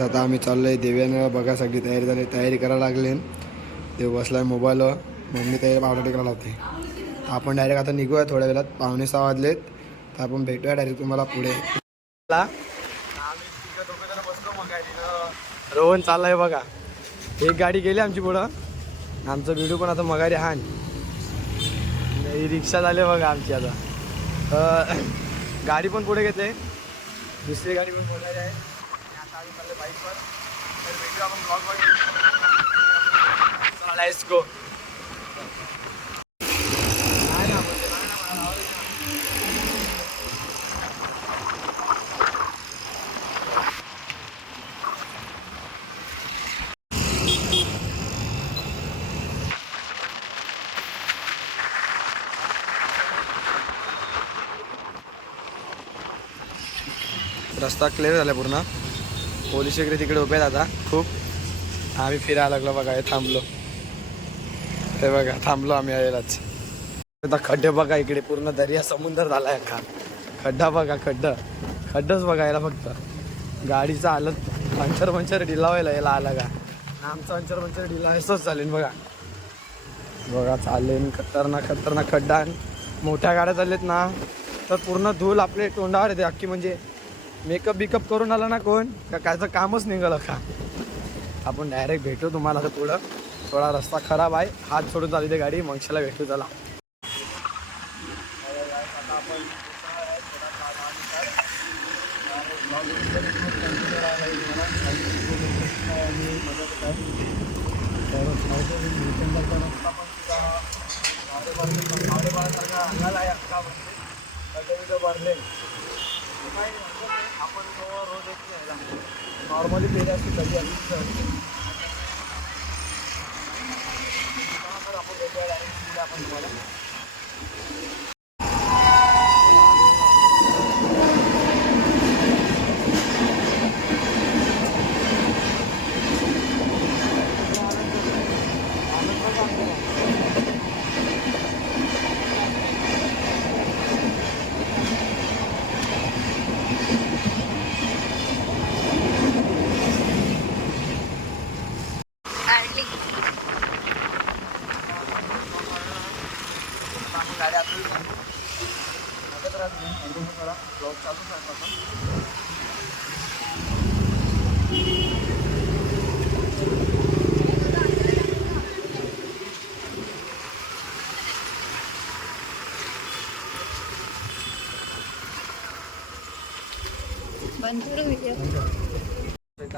आता आम्ही चाललोय देव्यानं बघा, सगळी तयारी झाली, तयारी करायला लागले. देव बसलाय मोबाईलवर, मम्मी तयारी पावडा टेकायला लावते. आपण डायरेक्ट आता निघूया थोड्या वेळात, 5:45 वाजलेत. तर आपण भेटूया डायरेक्ट तुम्हाला पुढे. रोहन चाललाय बघा, एक गाडी गेली आमची पुढं. आमचा व्हिडिओ पण आता मगारी हान रिक्षा झाली बघा आमची. आता गाडी पण पुढे घेतले, दुसरी गाडी पण बोलायची आहे. आता आम्ही चालले बाईकवर. तर भेटूया आपण ब्लॉगवर. चला लेट्स गो. रस्ता क्लिअर झाला पूर्ण. पोलीस वगैरे तिकडे उभे आहेत आता खूप. आम्ही फिरायला लागलो बघा, हे थांबलो. हे बघा थांबलो आम्ही यायलाच. आता खड्डे बघा, इकडे पूर्ण दर्या समुद्र झाला आहे का. खड्डा बघा, खड्डच बघायला फक्त. गाडीचा हालत पंचर ढिला व्हायला याला आला का. आमचा पंचर ढिला असंच चालेल बघा. बघा चालेल खतरनाक खड्डा. मोठ्या गाड्या चाललेत ना तर पूर्ण धूल आपले तोंडावर येते अख्खी. म्हणजे मेकअप बिकअप करून आला ना कोण का कायचं कामच निघालं का. आपण डायरेक्ट भेटू तुम्हाला तर पुढं. थोडा रस्ता खराब आहे, हात सोडून चालू दे गाडी, मगशाला भेटू. चला आपण रोज नॉर्मली पेरे असते कधी आपण डायरेक्ट आपण तुम्हाला.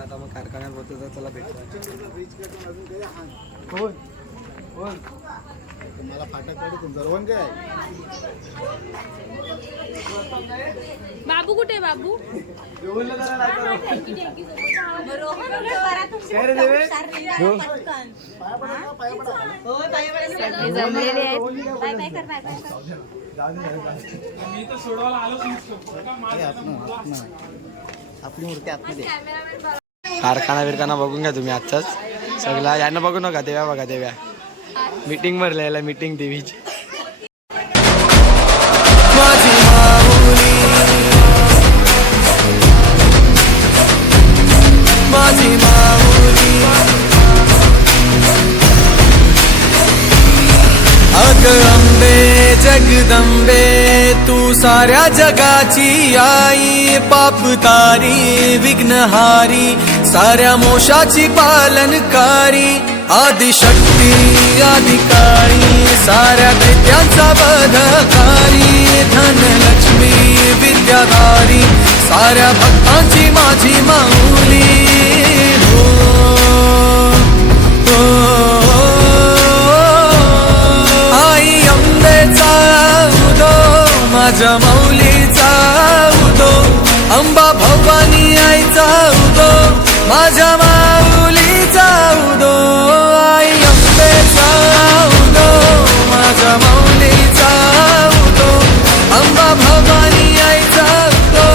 आता मग कारखान्यात होतं तर चला भेटू. मला फाटक पडे तुमचा रोहन काय. बाबू कुठे बाबू. आपली मूर्ती आतमध्ये. कारखाना बघून घ्या तुम्ही आजचाच सगळा. यांना बघू नका. देव्या बघा, देव्या मीटिंग भरल्या याला, मीटिंग देवीची. अंबे जगदंबे तू साऱ्या जगाची आई. पाप तारी विघ्नहारी साऱ्या मोशाची पालनकारी. आदिशक्ती आदिकाळी साऱ्या दैत्यांचा वधकारी. धनलक्ष्मी विद्याधारी साऱ्या भक्तांची माझी माऊली. आई अंबेचा उदो माझ्या माऊलीचा उदो. अंबा भवानी आईचा उदो माझ्या माऊलीचा उदो. आई अंबेचा उदो माझ्या माऊलीचा उदो. अंबा भवानी आईचा उदो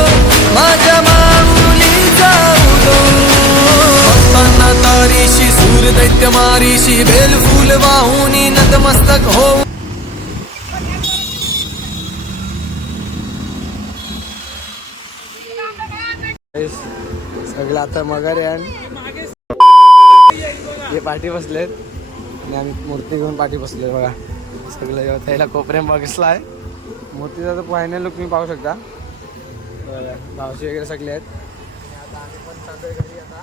माझ्या माऊलीचा उदो. भक्तांना तारीशी सूर दैत्य मारीशी बेल फूल वाहुनी नतमस्तक हो. सगळं आता मगर आहे हे पाठी बसलेत आणि आम्ही मूर्ती घेऊन पाठी बसले बघा. सगळं त्याला कोपऱ्यात बघितला आहे. मूर्तीचा तर फायनल लुक तुम्ही पाहू शकता. बघा भावशी वगैरे सगळे आहेत. आता आम्ही पण चालतोय घरी आता.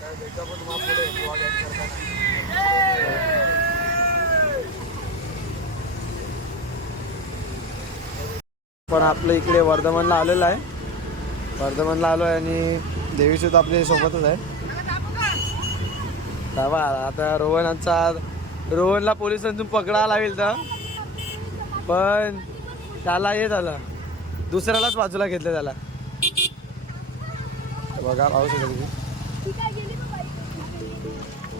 तर भेटू आपण तुम्हाला पुढे vlog end करताना. पण आपलं इकडे वर्धमानला आलेलं आहे. वर्धमानला आलो आहे आणि देवी सुद्धा आपल्या सोबतच आहे. आता रोहनला पोलिसांतून पकडायला लागेल तर पण त्याला हे झालं दुसऱ्यालाच बाजूला घेतलं त्याला. बघा पाहू शकता तुम्ही.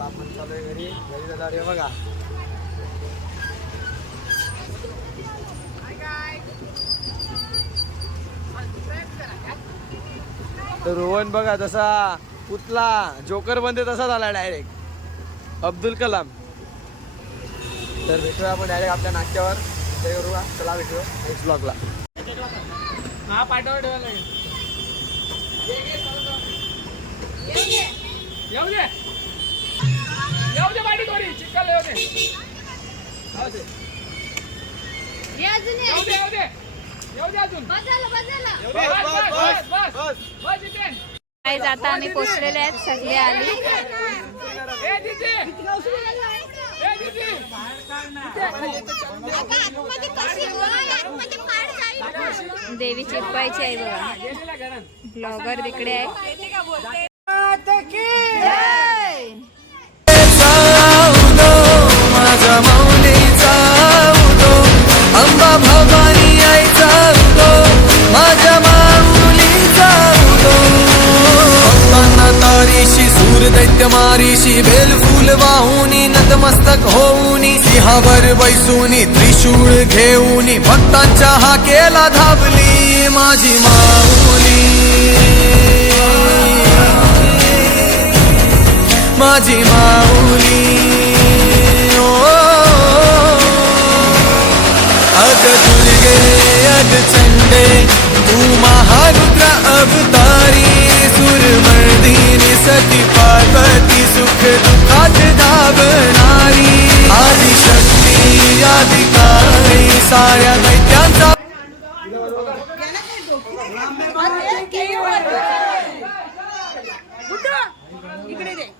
आपण चालू आहे घरी जाणार आहे बघा. तर रोहन बघा जसा पुतला जोकर बनते तसा झाला डायरेक्ट अब्दुल कलाम. तर भेटूया आपण डायरेक्ट आपल्या नाट्यावर. चला भेटूया नेक्स्ट ब्लॉगला. हा पाठवा ठेवायला येऊ दे पाठी थोडी चिकल येऊ दे. अजून काय जाता आम्ही पोचलेले आहेत सगळे आली. देवी चिपवायची आहे बघा. ब्लॉगर तिकडे आहे. माझ्या माऊलीचा उदो अंबा भवानी आईचा उदो माझ्या माऊलीचा उदो. भक्तांना तारीशी सूर दैत्य मारीशी बेल फूल वाहुनी नतमस्तक होऊनी सिंहावर बैसूनी त्रिशूळ घेऊनी भक्तांच्या हाकेला धावली माझी माऊली माझी माऊली. अग दुर्गे अग चंडे तू महारुद्र अवतारी सुरमर्दिनी सती पार्वती सुख दुःखात धावणारी आदिशक्ती आदिकाळी साऱ्या दैत्यांचा.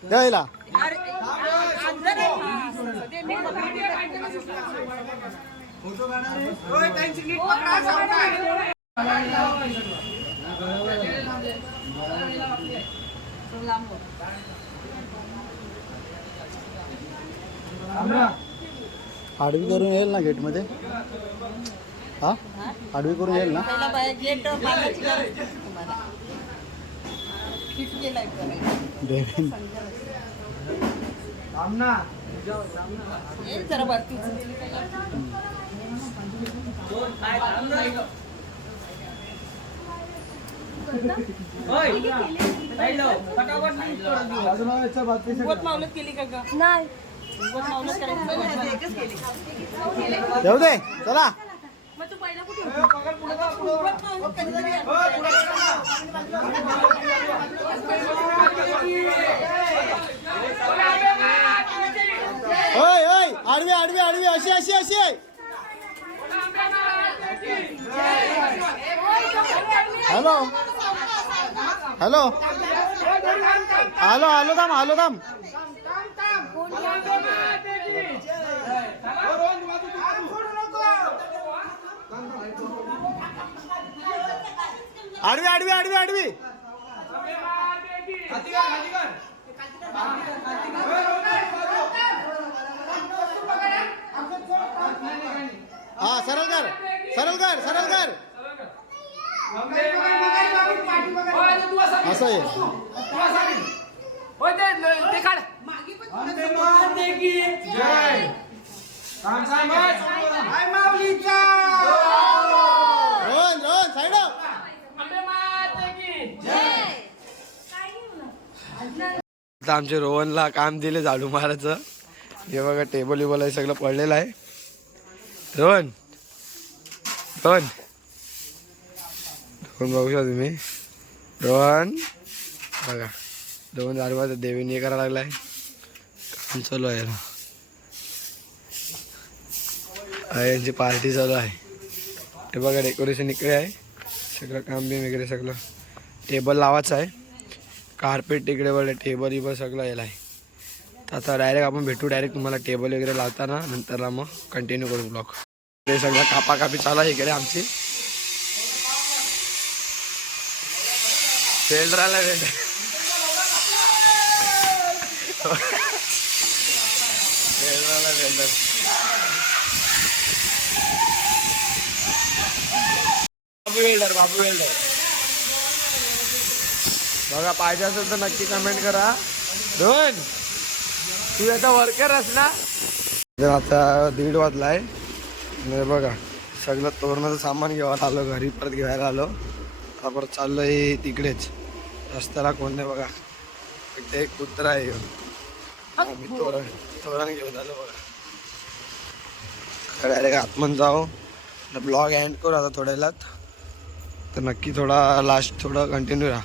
द्यायला आडवी करून येईल ना गेट मध्ये. हा आडवी करून येईल ना. येऊ दे चला. होय होय आडवी आडवी आडवी अशी अशी अशी आहे. हॅलो हॅलो हॅलो हॅलो थांब हॅलो थांब. आडवी आडवी आडवी आडवी. हा सरळ कर सरळ कर सरळ कर. असं आहे. रोहन रोहन साईड. आमच्या रोहनला काम दिले झाडू मारायचं. हे बघा टेबल विबल आहे सगळं पडलेलं आहे. रोहन रोहन रोहन बघू शकता तुम्ही रोहन बघा दोन दारवा देवीने करायला लागलाय काम चालू आहे याला. यांची पार्टी चालू आहे. हे बघा डेकोरेशन इकडे आहे सगळं काम बी वगैरे सगळं. टेबल लावायचं आहे कार्पेट तिकडे बघा टेबल इबल सगळं यायला आहे. तर आता डायरेक्ट आपण भेटू डायरेक्ट तुम्हाला टेबल वगैरे लावताना नंतर मग कंटिन्यू करू ब्लॉग. ते सगळं कापाकापी चालू आहे इकडे आमची. वेल्डराला वेल्डर वेल्डराला वेल्डर बाबू वेल्डर बघा पाहिजे असेल तर नक्की कमेंट करा. दोन तू आता वर्कर आहेस ना. तर आता 1:30 वाजलाय. बघा सगळं तोरणाचं सामान घ्यायला आलो घरी परत घ्यायला आलो. परत चाललोय तिकडेच रस्त्याला कोण नाही बघा. इथे एक कुत्रा आहे आम्ही तोरण घेऊन आलो बघा. डायरेक्ट आतमध्ये जाऊ ब्लॉग एंड करू आता थोड्या वेळात. तर नक्की थोडा लास्ट थोडं कंटिन्यू राहा.